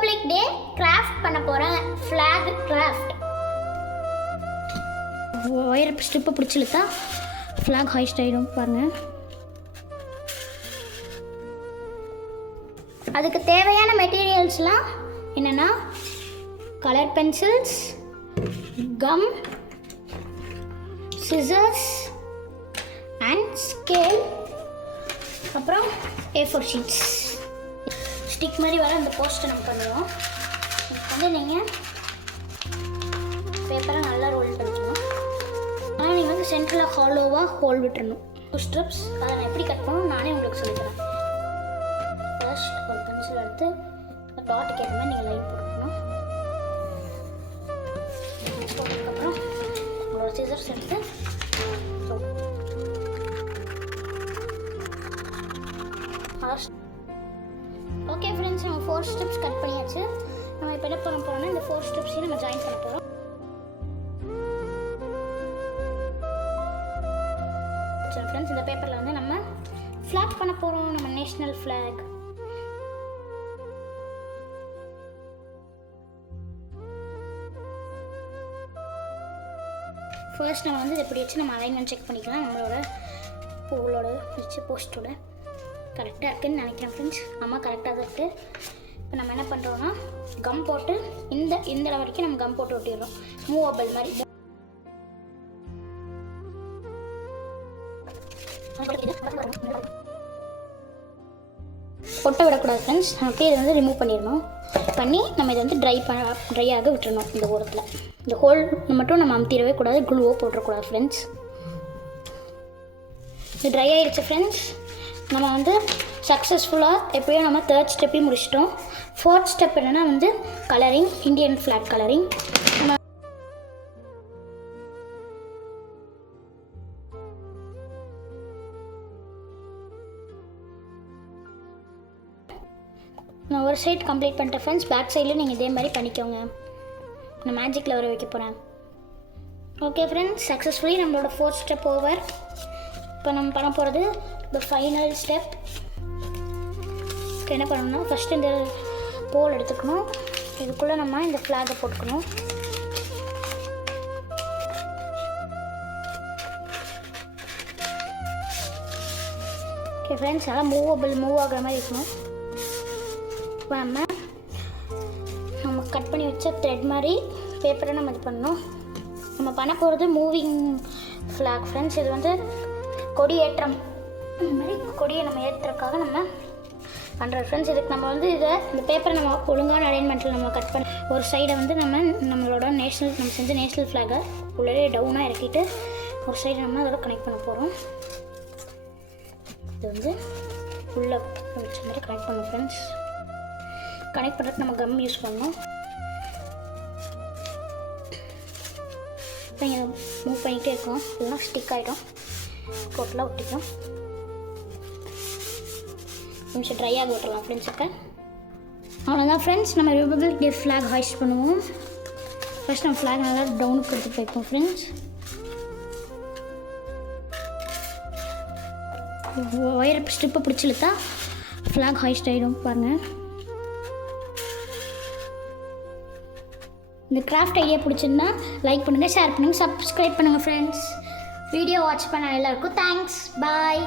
Republic டே craft பண்ண போகிறேன். Flag craft. Wire ஸ்ட்ரிப்பை பிடிச்சிழுத்தா ஃப்ளாக் ஹாய்ஸ்ட் ஆகிடும் பாருங்கள். அதுக்கு தேவையான மெட்டீரியல்ஸ்லாம் என்னென்னா colour pencils, gum, scissors and scale, அப்புறம் A4 ஷீட்ஸ். ஸ்டிக் மாதிரி வர அந்த போஸ்ட்டை நம்ம பண்ணுவோம். இதுக்கு நீங்கள் பேப்பரை நல்லா ரோல் பண்ணிக்கணும். ஆனால் நீங்கள் சென்டரில் ஹாலோவாக ஹோல் விட்டுறணும். 2 ஸ்ட்ரிப்ஸ் அதை நான் எப்படி கட் பண்ணணும் நானே உங்களுக்கு சொல்லித்தரேன். ஃபர்ஸ்ட் ஒரு பென்சில் எடுத்து டாட்டுக்கு ஏற்ற மாதிரி நீங்கள் லைன் போட்டுக்கணும். போட்டதுக்கப்புறம் உங்களோட சிசர்ஸ் எடுத்து ஓகே ஃப்ரெண்ட்ஸ், நம்ம 4 ஸ்டெப்ஸ் கட் பண்ணியாச்சு. நம்ம இப்போ என்ன பண்ண போகிறோம்னா இந்த 4 ஸ்டெப்ஸையும் நம்ம ஜாயின் பண்ண போகிறோம். சரி ஃப்ரெண்ட்ஸ், இந்த பேப்பரில் வந்து நம்ம ஃப்ளாக் பண்ண போகிறோம். நம்ம நேஷ்னல் ஃப்ளாக். ஃபர்ஸ்ட் நம்ம வந்து இதை எப்படி வச்சு நம்ம அலைன்மெண்ட் செக் பண்ணிக்கலாம். நம்மளோட பூவோட வச்சு போஸ்ட்டோட கரெக்டாக இருக்குதுன்னு நினைக்கிறேன் ஃப்ரெண்ட்ஸ். ஆமாம், கரெக்டாக தான் இருக்குது. இப்போ நம்ம என்ன பண்ணுறோன்னா கம் போட்டு இந்த வரைக்கும் நம்ம கம் போட்டு ஒட்டிடுறோம். மூவபிள் மாதிரி. ஒட்ட விடக்கூடாது ஃப்ரெண்ட்ஸ். அப்படியே இதை வந்து ரிமூவ் பண்ணிடணும். நம்ம இதை வந்து ட்ரை ஆக விட்டுறணும். இந்த ஓரத்தில் இந்த ஹோல் மட்டும் நம்ம அமுத்திடவே கூடாது, குளுவோ போட்டுறக்கூடாது ஃப்ரெண்ட்ஸ். இது ட்ரை ஆகிடுச்சு ஃப்ரெண்ட்ஸ். நம்ம வந்து சக்ஸஸ்ஃபுல்லாக எப்படியோ நம்ம 3rd ஸ்டெப்பையும் முடிச்சிட்டோம். 4th ஸ்டெப் என்னென்னா வந்து கலரிங், இந்தியன் ஃப்ளாக் கலரிங். நான் ஒரு சைட் கம்ப்ளீட் பண்ணிட்டேன் ஃப்ரெண்ட்ஸ். பேக் சைடில் நீங்கள் இதே மாதிரி பண்ணிக்கோங்க. நான் மேஜிக்கில் வர வைக்க போகிறேன். ஓகே ஃப்ரெண்ட்ஸ், சக்ஸஸ்ஃபுல்லி நம்மளோட 4th ஸ்டெப் ஓவர். இப்போ நம்ம பண்ண போகிறது இந்த ஃபைனல் ஸ்டெப். என்ன பண்ணணும்னா ஃபஸ்ட்டு இந்த போல் எடுத்துக்கணும். இதுக்குள்ளே நம்ம இந்த ஃப்ளாகை போட்டுக்கணும். ஓகே ஃப்ரெண்ட்ஸ், அதெல்லாம் மூவ் ஆகிற மாதிரி இருக்கணும். இப்போ நம்ம கட் பண்ணி வச்ச த்ரெட் மாதிரி பேப்பரை நம்ம இது பண்ணணும். நம்ம பண்ண போகிறது மூவிங் ஃப்ளாக் ஃப்ரெண்ட்ஸ். இது வந்து கொடியேற்றம். இந்த மாதிரி கொடியை நம்ம ஏற்றுறதுக்காக நம்ம பண்ணுறோம் ஃப்ரெண்ட்ஸ். இதுக்கு நம்ம வந்து இந்த பேப்பரை நம்ம ஒழுங்கான அலைன்மெண்ட்டில் நம்ம கட் பண்ணி ஒரு சைடை வந்து நம்மளோட நம்ம செஞ்ச நேஷ்னல் ஃப்ளாகை உள்ளே டவுனாக இறக்கிட்டு ஒரு சைடு நம்ம அதோட கனெக்ட் பண்ண போகிறோம். இது வந்து உள்ளே வச்ச மாதிரி கனெக்ட் பண்ணோம் ஃப்ரெண்ட்ஸ். கனெக்ட் பண்ணுறதுக்கு நம்ம கம் யூஸ் பண்ணோம். இப்போ இங்கே மூவ் பண்ணிகிட்டே இருக்கோம், இல்லைனா ஸ்டிக் ஆகிடும், டோட்டலாக ஒட்டிக்கும். கொஞ்சம் ட்ரை ஆக விட்டுறலாம் ஃப்ரெண்ட்ஸுக்கு. அவ்வளோதான் ஃப்ரெண்ட்ஸ், நம்ம ரிபப்ளிக் டே ஃப்ளாக் ஹாய்ஸ்ட் பண்ணுவோம். ஃபர்ஸ்ட் நம்ம ஃப்ளாக் நல்லா டவுனுக்கு எடுத்து போய்ப்போம் ஃப்ரெண்ட்ஸ். ஒயர் ஸ்ட்ரிப்பை பிடிச்சிழுத்தா ஃப்ளாக் ஹாய்ஸ்ட் ஆகிடும் பாருங்கள். இந்த கிராஃப்ட் ஐடியா பிடிச்சிருந்தா லைக் பண்ணுங்கள், ஷேர் பண்ணுங்கள், சப்ஸ்கிரைப் பண்ணுங்கள் ஃப்ரெண்ட்ஸ். வீடியோ வாட்ச் பண்ண எல்லாருக்கும் தேங்க்ஸ். பாய்.